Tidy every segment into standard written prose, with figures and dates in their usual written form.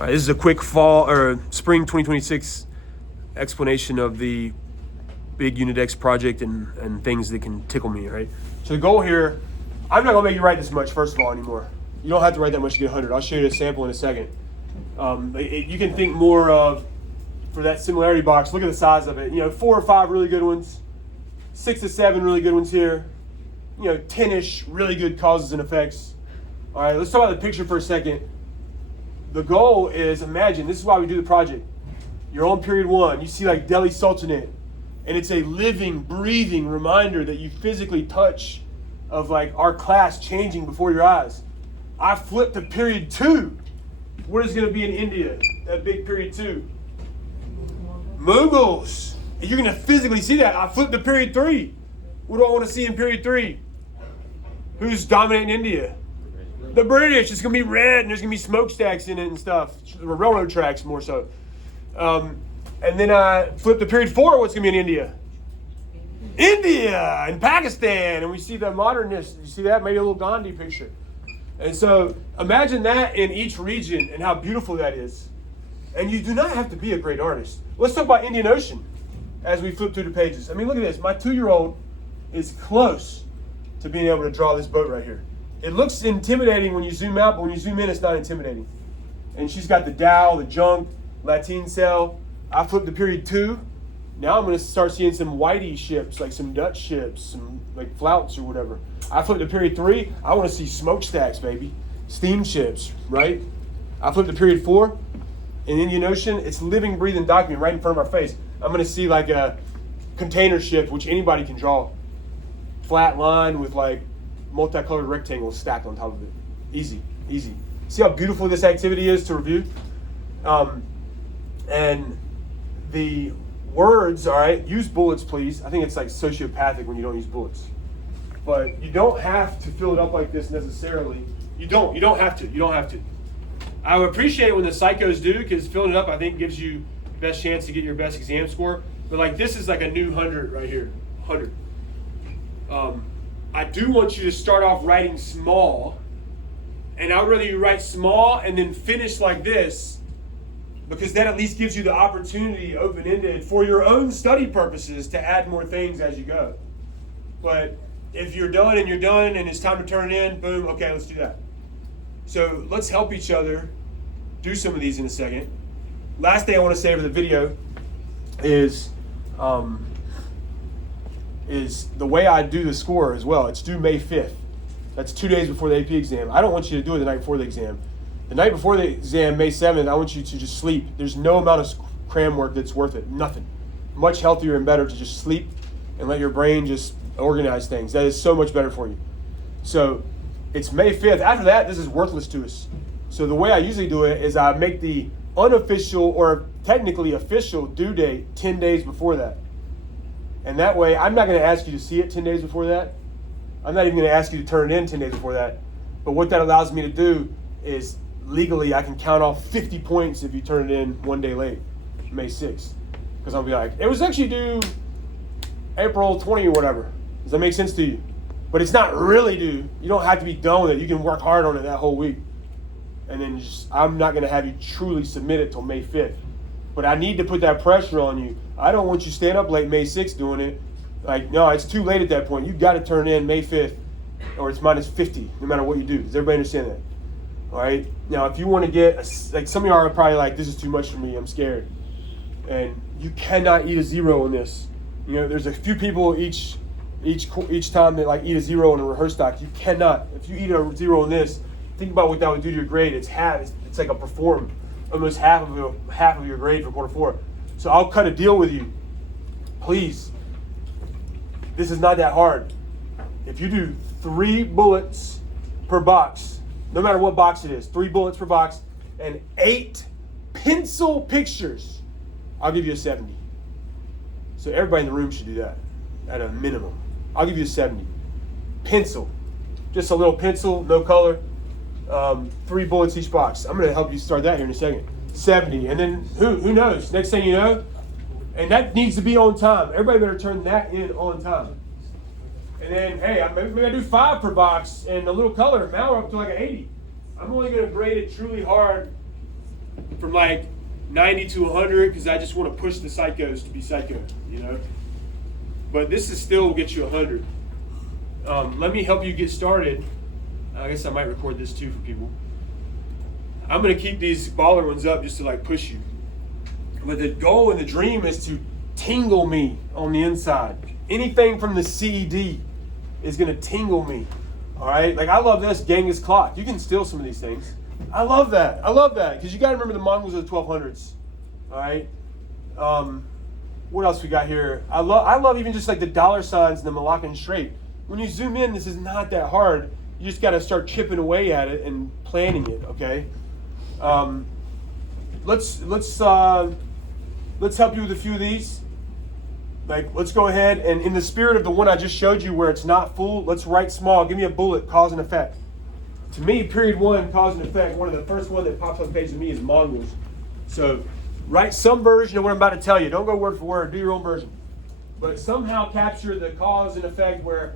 All right, this is a quick fall or spring 2026 explanation of the big Unidex project and things that can tickle me, right? So the goal here, I'm not gonna make you write this much, first of all, anymore. You don't have to write that much to get 100. I'll show you a sample in a second. You can think more of, for that similarity box, look at the size of it. 4 or 5 really good ones, 6 to 7 really good ones here, 10-ish really good causes and effects. All right, let's talk about the picture for a second. The goal is, imagine, this is why we do the project. You're on period 1, you see like deli sultanate, and it's a living, breathing reminder that you physically touch of like our class changing before your eyes. I flipped to period 2. What is going to be in India, that big period 2? Mughals. And you're going to physically see that. I flipped to period 3. What do I want to see in period 3? Who's dominating India? The British. It's going to be red, and there's going to be smokestacks in it and stuff. Railroad tracks more so. And then I flipped to period 4. What's going to be in India? India and Pakistan. And we see the modernness. You see that? Maybe a little Gandhi picture. And so imagine that in each region and how beautiful that is. And you do not have to be a great artist. Let's talk about Indian Ocean as we flip through the pages. I mean, look at this. My 2-year-old is close to being able to draw this boat right here. It looks intimidating when you zoom out, but when you zoom in, it's not intimidating. And she's got the dhow, the junk, lateen sail. I flipped to period 2. Now I'm going to start seeing some whitey ships, like some Dutch ships, some like flouts or whatever. I flipped to period 3. I want to see smokestacks, baby. Steamships, right? I flipped to period 4. In Indian Ocean, it's living, breathing document right in front of our face. I'm going to see like a container ship, which anybody can draw. Flat line with like multicolored rectangles stacked on top of it. Easy, easy. See how beautiful this activity is to review? And the words, all right, use bullets, please. I think it's like sociopathic when you don't use bullets. But you don't have to fill it up like this necessarily. You don't have to. I would appreciate it when the psychos do, because filling it up, I think, gives you the best chance to get your best exam score. But like this is like a new 100 right here, 100. I do want you to start off writing small, and I would rather you write small and then finish like this, because that at least gives you the opportunity, open-ended, for your own study purposes to add more things as you go. But if you're done and it's time to turn it in, boom, okay, let's do that. So let's help each other do some of these in a second. Last thing I want to say for the video is the way I do the score as well. It's due May 5th. That's 2 days before the AP exam. I don't want you to do it the night before the exam. The night before the exam, May 7th, I want you to just sleep. There's no amount of cram work that's worth it. Nothing. Much healthier and better to just sleep and let your brain just organize things. That is so much better for you. So it's May 5th. After that, this is worthless to us. So the way I usually do it is I make the unofficial or technically official due date 10 days before that. And that way, I'm not going to ask you to see it 10 days before that. I'm not even going to ask you to turn it in 10 days before that. But what that allows me to do is legally I can count off 50 points if you turn it in 1 day late, May 6th. Because I'll be like, it was actually due April 20 or whatever. Does that make sense to you? But it's not really due. You don't have to be done with it. You can work hard on it that whole week. And then I'm not going to have you truly submit it till May 5th. But I need to put that pressure on you. I don't want you staying up late May 6th doing it. Like, no, it's too late at that point. You've got to turn in May 5th or it's minus 50 no matter what you do. Does everybody understand that? All right? Now, if you want to get, like some of y'all are probably like, this is too much for me. I'm scared. And you cannot eat a 0 on this. There's a few people each time that like eat a 0 in a rehearse doc. You cannot. If you eat a 0 on this, think about what that would do to your grade. It's like a perform. Almost half of your grade for quarter 4. So I'll cut a deal with you. Please. This is not that hard. If you do 3 bullets per box, no matter what box it is, 3 bullets per box, and 8 pencil pictures, I'll give you a 70. So everybody in the room should do that at a minimum. I'll give you a 70. Pencil. Just a little pencil, no color. 3 bullets each box. I'm going to help you start that here in a second. 70. And then who knows? Next thing you know, and that needs to be on time. Everybody better turn that in on time. And then, hey, maybe I do 5 per box and a little color. Now we're up to like an 80. I'm only going to grade it truly hard from like 90 to 100 because I just want to push the psychos to be psycho, you know. But this is still will get you 100. Let me help you get started. I guess I might record this too for people. I'm going to keep these baller ones up just to like push you. But the goal and the dream is to tingle me on the inside. Anything from the CED is going to tingle me. All right? Like I love this Genghis clock. You can steal some of these things. I love that. I love that because you got to remember the Mongols of the 1200s. All right? What else we got here? I love even just like the dollar signs and the Malaccan Strait. When you zoom in, this is not that hard. You just got to start chipping away at it and planning it, okay? Let's help you with a few of these. Like, let's go ahead and in the spirit of the one I just showed you where it's not full, let's write small. Give me a bullet, cause and effect. To me, period 1, cause and effect, one of the first one that pops on the page to me is Mongols. So write some version of what I'm about to tell you. Don't go word for word, do your own version. But somehow capture the cause and effect where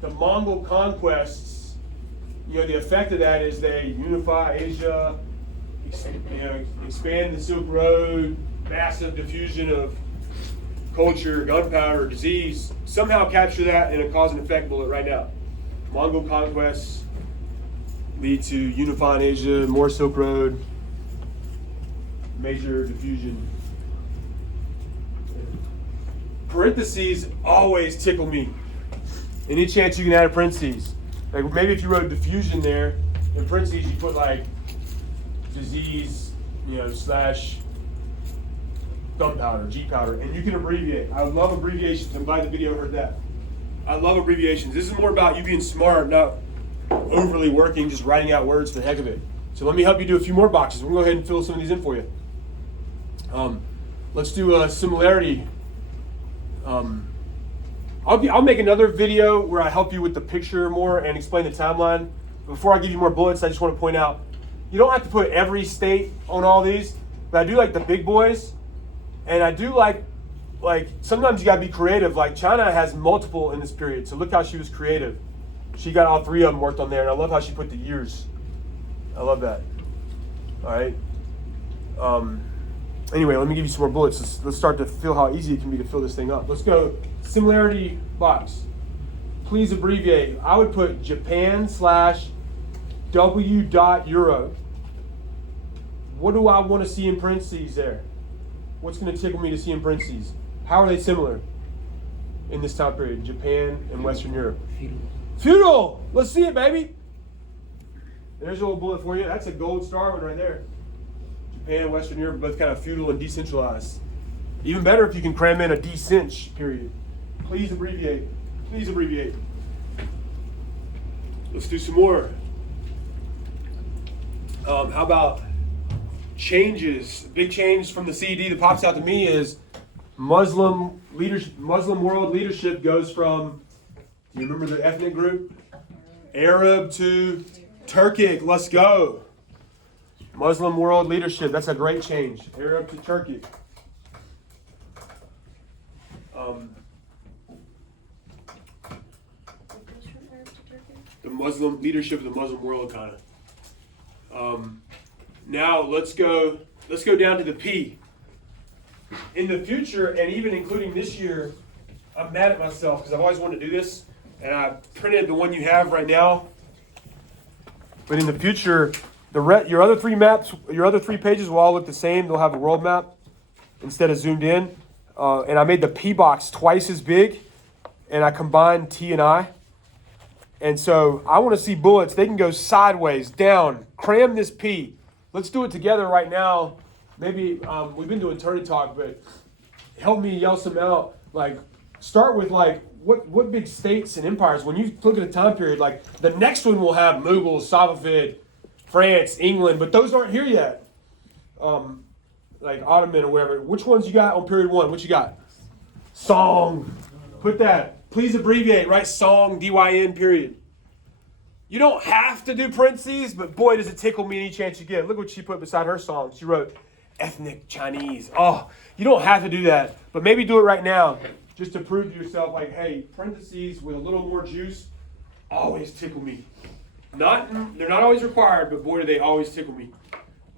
the Mongol conquests, you know, the effect of that is they unify Asia, expand the Silk Road, massive diffusion of culture, gunpowder, disease. Somehow capture that in a cause and effect bullet right now. Mongol conquests lead to unifying Asia, more Silk Road, major diffusion. Parentheses always tickle me. Any chance you can add a parentheses. Like maybe if you wrote diffusion there, in parentheses you put like disease, you know, slash gunpowder, G powder, and you can abbreviate. I love abbreviations. I'm glad the video heard that. I love abbreviations. This is more about you being smart, not overly working, just writing out words for the heck of it. So let me help you do a few more boxes. We'll go ahead and fill some of these in for you. Let's do a similarity. I'll make another video where I help you with the picture more and explain the timeline. Before I give you more bullets, I just want to point out, you don't have to put every state on all these, but I do like the big boys. And I do like sometimes you gotta be creative. Like China has multiple in this period, so look how she was creative. She got all 3 of them worked on there, and I love how she put the years. I love that. All right. Anyway, let me give you some more bullets. Let's start to feel how easy it can be to fill this thing up. Let's go similarity box. Please abbreviate. I would put Japan / W.Euro. What do I want to see in parentheses there? What's going to tickle me to see in parentheses? How are they similar in this time period? Japan and Western Europe. Feudal! Let's see it, baby. There's a little bullet for you. That's a gold star one right there. Japan and Western Europe, both kind of feudal and decentralized. Even better if you can cram in a decench period. Please abbreviate. Please abbreviate. Let's do some more. How about changes? Big change from the CED that pops out to me is Muslim world leadership goes from, do you remember the ethnic group? Arab to Turkic. Let's go. Muslim world leadership. That's a great change. Arab to Turkic. The Muslim leadership of the Muslim world, kind of. Now let's go down to the P. In the future, and even including this year, I'm mad at myself because I've always wanted to do this, and I printed the one you have right now. But in the future, your other 3 maps, your other 3 pages will all look the same. They'll have a world map instead of zoomed in. And I made the P box twice as big, and I combined T and I. And so I want to see bullets. They can go sideways, down. Cram this P. Let's do it together right now. Maybe we've been doing turn and talk, but help me yell some out. Like, start with like what big states and empires. When you look at a time period, like the next one will have Mughals, Safavid, France, England, but those aren't here yet. Like Ottoman or whatever. Which ones you got on period 1? What you got? Song. Put that. Please abbreviate. Write Song, DYN, period. You don't have to do parentheses, but boy, does it tickle me any chance you get. Look what she put beside her song. She wrote ethnic Chinese. Oh, you don't have to do that, but maybe do it right now just to prove to yourself, like, hey, parentheses with a little more juice always tickle me. They're not always required, but boy, do they always tickle me.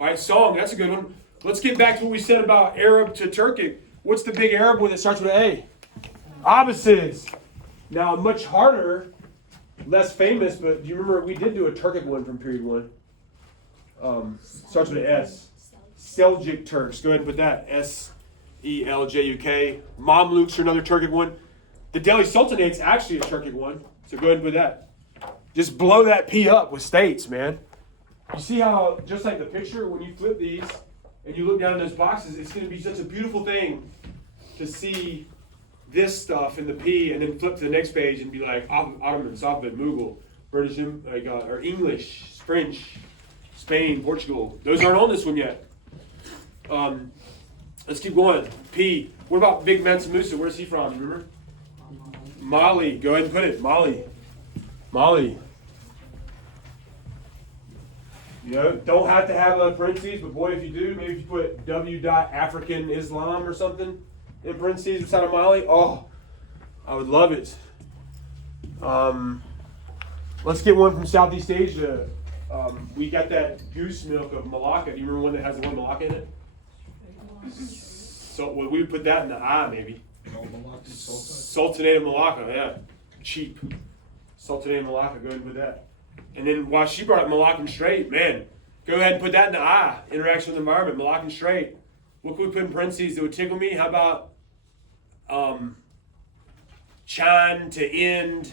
All right, Song, that's a good one. Let's get back to what we said about Arab to Turkic. What's the big Arab one that starts with an A? Abbasids. Now, much harder, less famous, but do you remember we did do a Turkic one from period 1? Starts with an S. Seljuk Turks. Go ahead and put that. Seljuk. Mamluks are another Turkic one. The Delhi Sultanate's actually a Turkic one, so go ahead and put that. Just blow that P up with states, man. You see how, just like the picture, when you flip these and you look down in those boxes, it's going to be such a beautiful thing to see this stuff in the P and then flip to the next page and be like Ottoman, Safavid, Mughal, British, or English, French, Spain, Portugal. Those aren't on this one yet. Let's keep going. P. What about Big Mansa Musa? Where's he from? Remember? Mali. Go ahead and put it. Mali. You know, don't have to have a parentheses, but boy, if you do, maybe if you put W. African Islam or something in parentheses beside of Mali, oh, I would love it. Let's get one from Southeast Asia. We got that goose milk of Malacca. Do you remember one that has the word Malacca in it? So well, we would put that in the I maybe. Sultanate of Malacca, yeah. Cheap. Sultanate of Malacca, go ahead and put that. And then while she brought up Malaccan Strait, man, go ahead and put that in the I. Interaction with the environment, Malaccan Strait. What could we put in parentheses that would tickle me? How about China to end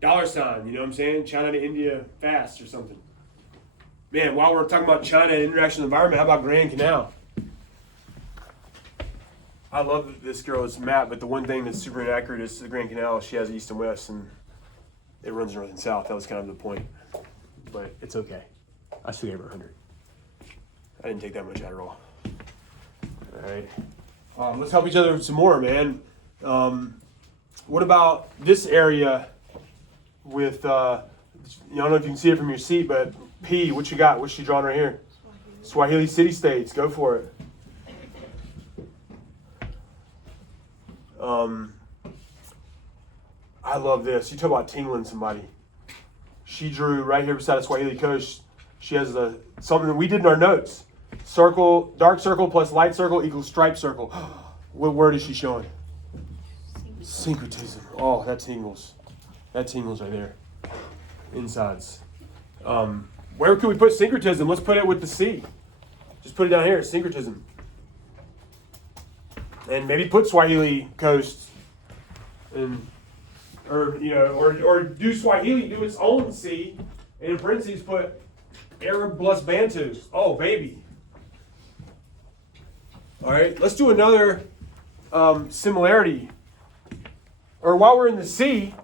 $, you know what I'm saying? China to India fast or something. Man, while we're talking about China and interaction with the environment, how about Grand Canal? I love this girl's map, but the one thing that's super inaccurate is the Grand Canal. She has east and west, and it runs north and south. That was kind of the point. But it's okay. I still gave her 100. I didn't take that much Adderall. All right. Let's help each other some more, man. What about this area with, I don't know if you can see it from your seat, but P, what you got? What's she drawing right here? Swahili city-states. Go for it. I love this. You talk about tingling somebody. She drew right here beside the Swahili coast. She has something that we did in our notes. Circle, dark circle plus light circle equals striped circle. What word is she showing? Syncretism. Oh, that tingles. That tingles right there. Insides. Where could we put syncretism? Let's put it with the C. Just put it down here. Syncretism. And maybe put Swahili coast, or do Swahili do its own C, and in parentheses put Arab plus Bantu. Oh, baby. All right, let's do another similarity. Or while we're in the C,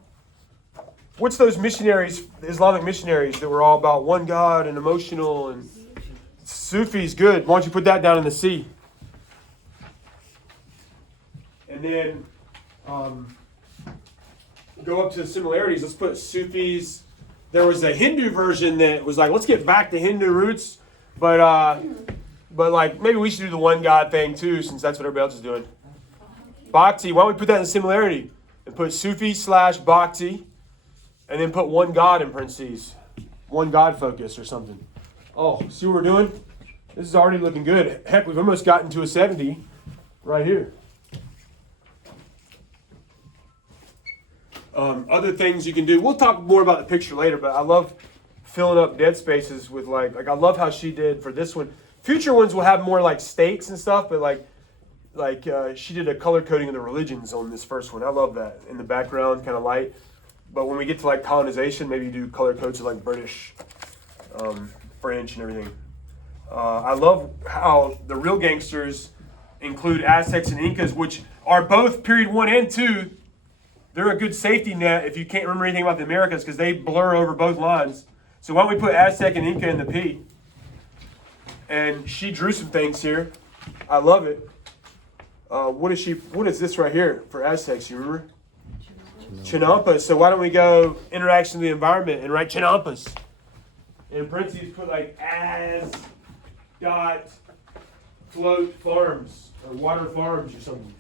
what's those missionaries, the Islamic missionaries that were all about one God and emotional and Sufis? Good. Why don't you put that down in the C? And then go up to the similarities. Let's put Sufis. There was a Hindu version that was like, let's get back to Hindu roots, but like maybe we should do the one God thing too, since that's what everybody else is doing. Bhakti. Why don't we put that in similarity and put Sufi / Bhakti, and then put one God in parentheses, one God focus or something. Oh, see what we're doing? This is already looking good. Heck, we've almost gotten to a 70 right here. Other things you can do. We'll talk more about the picture later, but I love filling up dead spaces with like I love how she did for this one. Future ones will have more like states and stuff, but like she did a color coding of the religions on this first one. I love that. In the background, kind of light. But when we get to like colonization, maybe you do color codes of like British, French, and everything. I love how the real gangsters include Aztecs and Incas, which are both period 1 and 2. They're a good safety net if you can't remember anything about the Americas because they blur over both lines. So why don't we put Aztec and Inca in the P? And she drew some things here. I love it. What is this right here for Aztecs? You remember? Chinampas. So why don't we go interaction with the environment and write Chinampas? In parentheses, put like as dot float farms or water farms or something.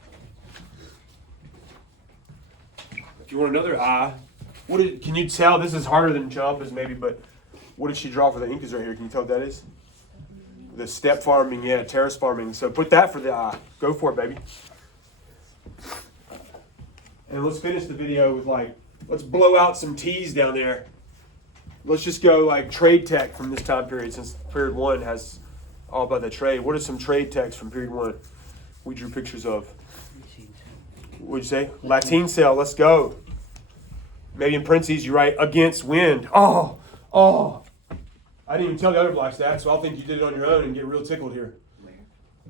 If you want another I, can you tell? This is harder than Chinampas maybe, but what did she draw for the Incas right here? Can you tell what that is? The step farming, yeah, terrace farming. So put that for the eye. Go for it, baby. And let's finish the video with like, let's blow out some T's down there. Let's just go like trade tech from this time period, since period 1 has all about the trade. What are some trade techs from period 1 we drew pictures of? What'd you say? Latin cell, let's go. Maybe in parentheses you write against wind. Oh. I didn't even tell the other blocks that, so I'll think you did it on your own and get real tickled here.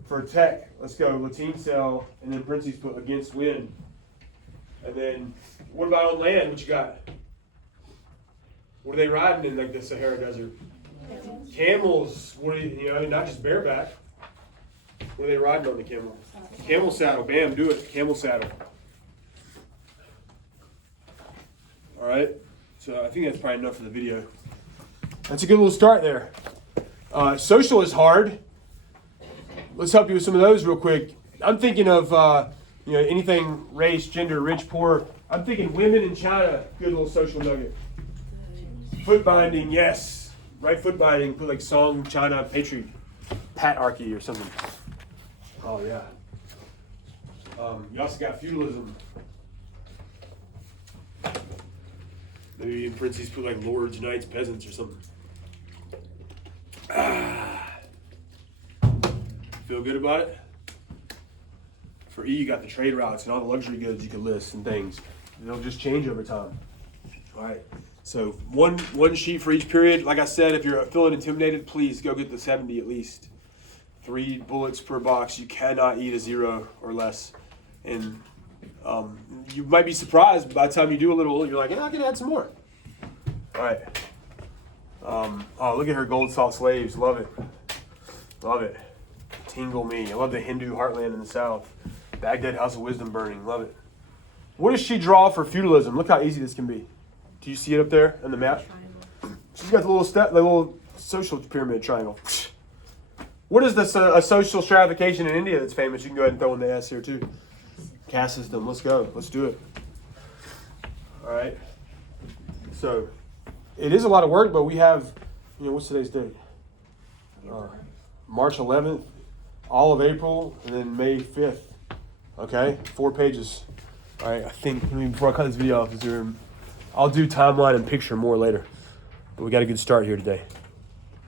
For tech, let's go Latin cell, and then parentheses put against wind. And then, what about on land? What you got? What are they riding in like the Sahara Desert? Camels. What are you, not just bareback. What are they riding on the camel? Camel saddle. Bam, do it. Camel saddle. All right. So I think that's probably enough for the video. That's a good little start there. Social is hard. Let's help you with some of those real quick. I'm thinking of anything race, gender, rich, poor. I'm thinking women in China. Good little social nugget. Foot binding, yes. Right foot binding. Put like Song China patriarchy or something. Oh yeah. You also got feudalism. Maybe in parentheses put like lords, knights, peasants or something. Feel good about it? For E, you got the trade routes and all the luxury goods you can list and things. They'll just change over time. All right. So one sheet for each period. Like I said, if you're feeling intimidated, please go get the 70 at least. 3 bullets per box. You cannot eat a 0 or less. And you might be surprised by the time you do a little, you're like, yeah, I can add some more. All right. Oh, look at her gold salt slaves. Love it. Love it. Tingle me. I love the Hindu heartland in the south. Baghdad House of Wisdom burning. Love it. What does she draw for feudalism? Look how easy this can be. Do you see it up there on the map? She's got the little social pyramid triangle. What is this a social stratification in India that's famous? You can go ahead and throw in the S here too. Caste system. Let's go. Let's do it. All right. So it is a lot of work, but we have, what's today's date? March 11th, all of April, and then May 5th. Okay, 4 pages. All right, I think, before I cut this video off, I'll do timeline and picture more later. But we got a good start here today.